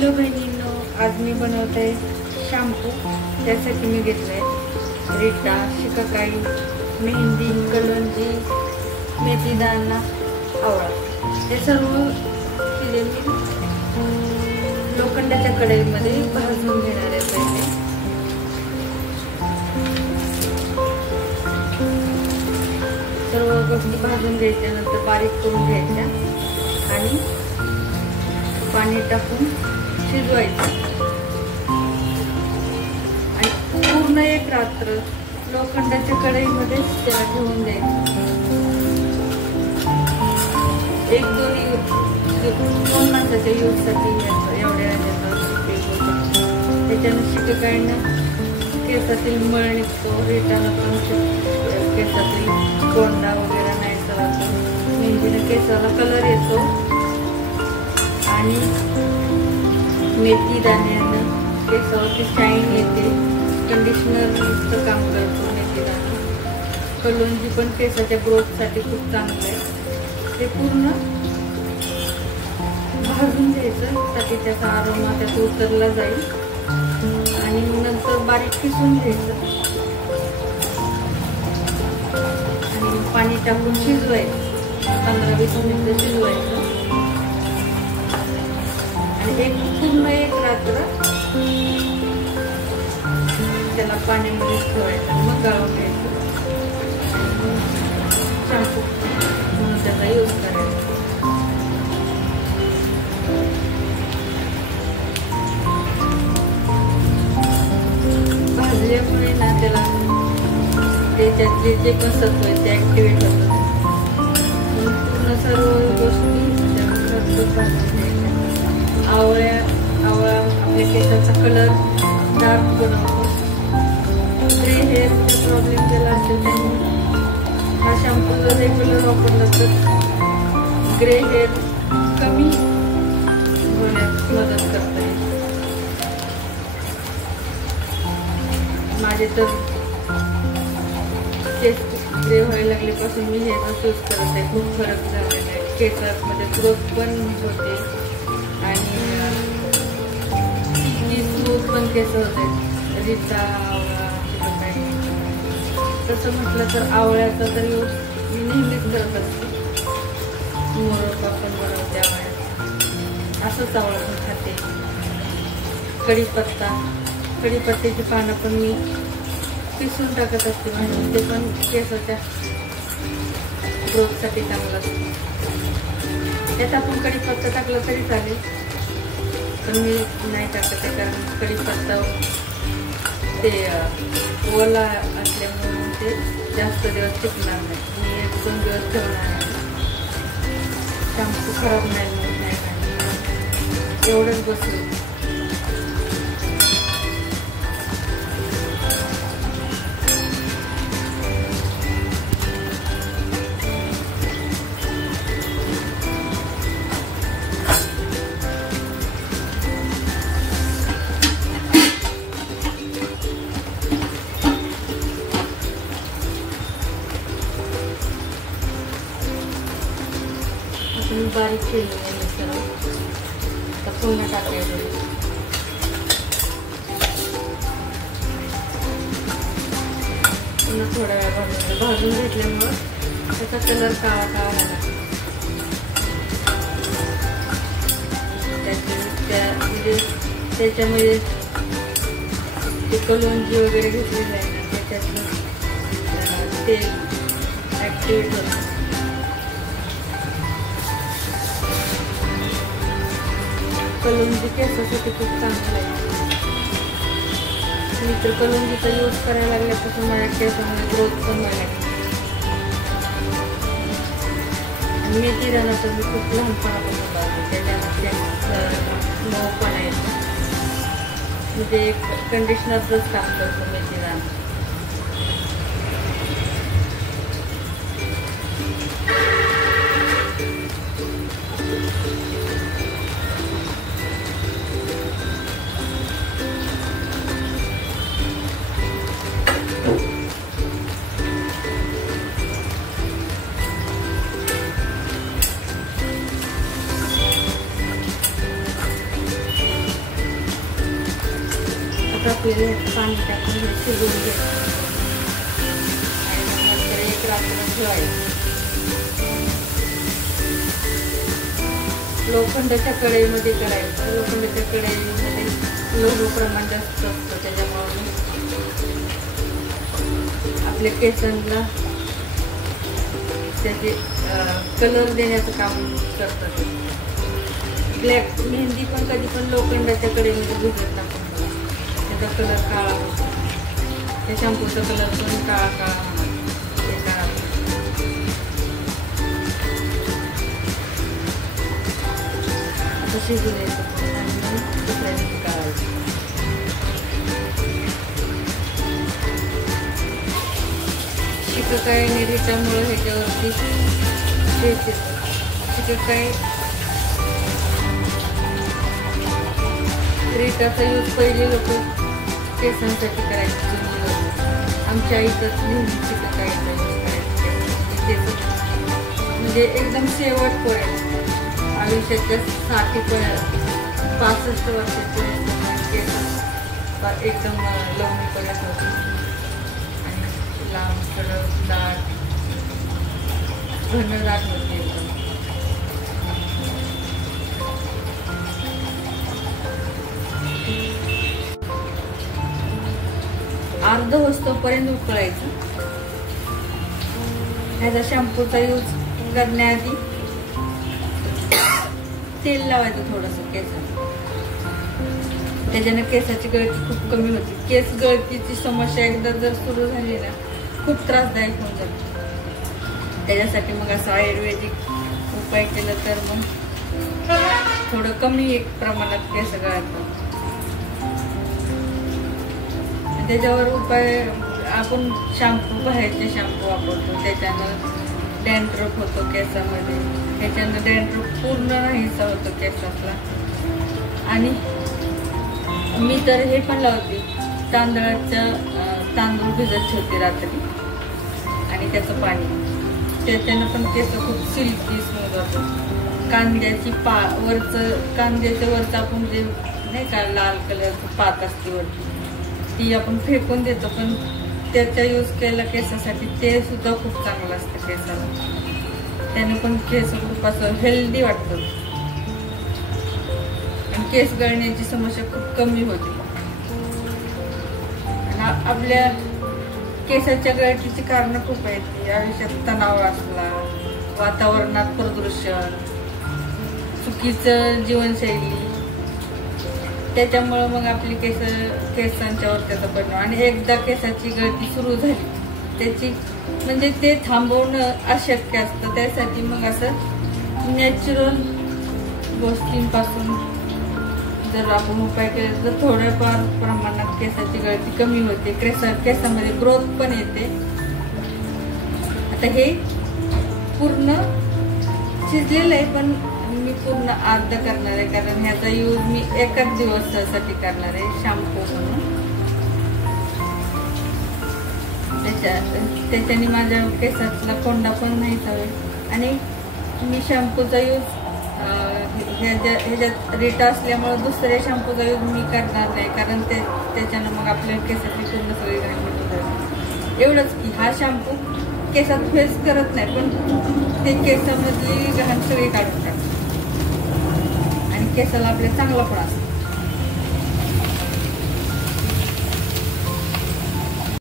Hello बहिणींनो, आज मी बनवते shampoo. त्यासाठी मी घेतले रिटा, शिकाकाई, मेहंदी, कलोंजी, मेथीदाणा, आवळा. हे सर्व केले मी लोखंडाच्या कढईमध्ये भाजून घेणार आहे. पहिले सर्व गोष्टी भाजून घ्यायच्या, नंतर बारीक करून घ्यायच्या आणि पाणी टाकून शिजवायचं आणि पूर्ण एक रात्र लोखंडाच्या कढईमध्ये त्याला ठेवून द्यायचं. एक दोन माणसाच्या यूजसाठी एवढ्या त्याच्यानं शिकाकाईनं केसातील मळ निघतो, रिटानं पण केसातील कोंडा वगैरे नाही चालतो, मेहंदीनं केसाला कलर येतो आणि मेथी दाण्यानं केसावरची शाईन येते. कंडिशनरचं काम करतो मेथी दाणा. कलोंजी पण केसाच्या ग्रोथसाठी खूप चांगलं आहे. ते पूर्ण भाजून घ्यायचं ताकी त्याचा आरोमा त्यात उतरला जाईल आणि नंतर बारीक किसून घ्यायचं आणि पाणी टाकून शिजवायचं. 15-20 मिनिटं शिजवायचं आणि पूर्ण एक रात्र त्याला पाण्यामध्ये ठेवायचं. मग गाळून घ्यायचं शॅम्पू म्हणून त्याचा यूज करायचा. भाजल्यामुळे ना त्याला त्याच्यातले जे पण सत्व आहेत ते ऍक्टिव्हेट होतात. पूर्ण सर्व गोष्टी भाजून घ्यायच्या. आवळा आपल्या केसाचा कलर डार्क बनवतो. ग्रे हेअरचा प्रॉब्लेम ज्याला असेल त्यांनी हा शॅम्पू जर रेग्युलर वापरला तर ग्रे हेअर कमी होण्यास मदत करता येईल. माझे तर केस ग्रे व्हायला लागल्यापासून मी हेच यूज करत आहे. खूप फरक झालेला आहे. केसामध्ये ग्रोथ पण होते आणि स्मूथ पण केस होते. रिटा, आवळा, शिकाकाई तसं म्हटलं तर आवळ्याचा तर यूज मी नेहमीच करत असते. मोरोपा पण बनवते आवळ्याचा, असंच आवळा पण खाते. कढीपत्त्याची पानं पण मी पिसून टाकत असते म्हणून ते पण केसाच्या ग्रोथसाठी चांगलं असतं. त्यात आपण कढीपत्ता टाकला तरी चालेल, पण मी नाही टाकत आहे कारण कढीपत्ता ते ओला असल्यामुळे ते जास्त दिवस टिकणार नाही. मी 1-2 दिवस ठेवणार आहे. शॅम्पू खराब नाही एवढंच बसलं. बारीक केली आहे सर्व. आता पुन्हा टाकायचं. पुन्हा थोड्या वेळ भाजून घेतल्यामुळं त्याचा कलर काळा झाला. म्हणजे त्याच्यामध्ये ते कलोंजी वगैरे घेतलेलं आहे ना, त्याच्यातलं ते ऍक्टिव्हेट होतं. कलोंजी केसासाठी खूप चांगलं आहे. मी तर कलोंजीचा यूज करायला लागल्यापासून माझ्या केसामध्ये ग्रोथ पण व्हायला लागली. आणि मेथी दाणा तर मी खूप लहानपणापासून लावते. त्याच्यामध्ये मऊ पण आहे. म्हणजे एक कंडिशनरचंच काम करतो मेथी दाणा. आपल्याला पाणी टाकून हे शिजवून घ्यायचं आणि नंतर एक रात्र ठेवायचं. लोखंडाच्या कढईमध्ये करायचं. लोखंडाच्या कढईमध्ये लोह प्रमाण जास्त असतं, त्याच्यामुळे आपल्या केसांना त्याचे कलर देण्याचं काम करतात. ब्लॅक मेहंदी पण कधी पण लोखंडाच्या कढईमध्ये भिजत टाकून त्याचा कलर काळा होतो. त्या शॅम्पूचा कलर पण काळा काळा होणार ते काळा. आता शिजून द्यायचं आणि दुसऱ्या दिवशी काढायचं. शिकाकाई आणि रिटामुळे ह्याच्यावरती टेस्ट येतं. शिकाकाई रिटाचा यूज पहिले लोक केसांसाठी करायचे. आमच्या आईचाच नेहमी शिकाकाईचा यूज करायचे. म्हणजे एकदम शेवट पर्यंत आयुष्याच्या 65 वर्षापर्यंत केस एकदम लवणीपर्यंत होते आणि लांब कडक दाट घनदाट होते एकदम. अर्ध होस्तोपर्यंत उकळायचं. ह्याचा शॅम्पूचा यूज करण्याआधी तेल लावायचं थोडंसं केसाला. त्याच्याने केसाची गळती खूप कमी होती. केस गळतीची समस्या एकदा जर सुरू झाली ना खूप त्रासदायक होऊन जाते. त्याच्यासाठी मग असं आयुर्वेदिक उपाय केला तर मग थोडं कमी एक प्रमाणात केस गळतात. त्याच्यावर उपाय आपण शॅम्पू बाहेरचे शॅम्पू वापरतो, त्याच्यानं डॅन्ड्रफ होतो केसामध्ये. ह्याच्यानं डॅन्ड्रफ पूर्ण नाहीसा होतो केसातला. आणि मी तर हे पण लावते, तांदूळ भिजत ठेवते रात्री आणि त्याचं पाणी. त्याच्यानं पण केस खूप सिल्की स्मूथ होतं. कांद्याच्या वरचं आपण जे नाही का लाल कलरचं पात असते वरती ती आपण फेकून देतो, पण त्याचा यूज केला केसासाठी ते सुद्धा खूप चांगलं असतं केसाला. त्याने पण केस खूप असं हेल्दी वाटतं आणि केस गळण्याची समस्या खूप कमी होते. आणि आपल्या केसाच्या गळतीची कारणं खूप आहेत. आयुष्यात तणाव असला, वातावरणात प्रदूषण, चुकीचं जीवनशैली, त्याच्यामुळं मग आपली केसांच्यावर त्याचा परिणाम. आणि एकदा केसाची गळती सुरू झाली त्याची म्हणजे ते थांबवणं अशक्य असतं. त्यासाठी मग असं नॅचरल गोष्टींपासून जर आपण उपाय केले तर थोड्याफार प्रमाणात केसाची गळती कमी होते. केसामध्ये ग्रोथ पण येते. आता हे पूर्ण शिजलेलं आहे, पण मी पूर्ण अर्ध करणार आहे कारण ह्याचा यूज मी एकाच दिवसासाठी करणार आहे शॅम्पू म्हणून. त्याच्याने माझ्या केसातला कोंडा पण नाही चालेल. आणि मी शॅम्पूचा यूज ह्याच्यात रिटा असल्यामुळे दुसऱ्या शॅम्पूचा यूज मी करणार नाही कारण त्याच्यानं मग आपल्या केसाची पूर्ण सगळी घाण मिटून जाईल. एवढंच की हा शॅम्पू केसात फेस करत नाही, पण ते केसामधली घाण सगळी काढून टाकतो आणि केसाला आपल्या चांगला पण असतो.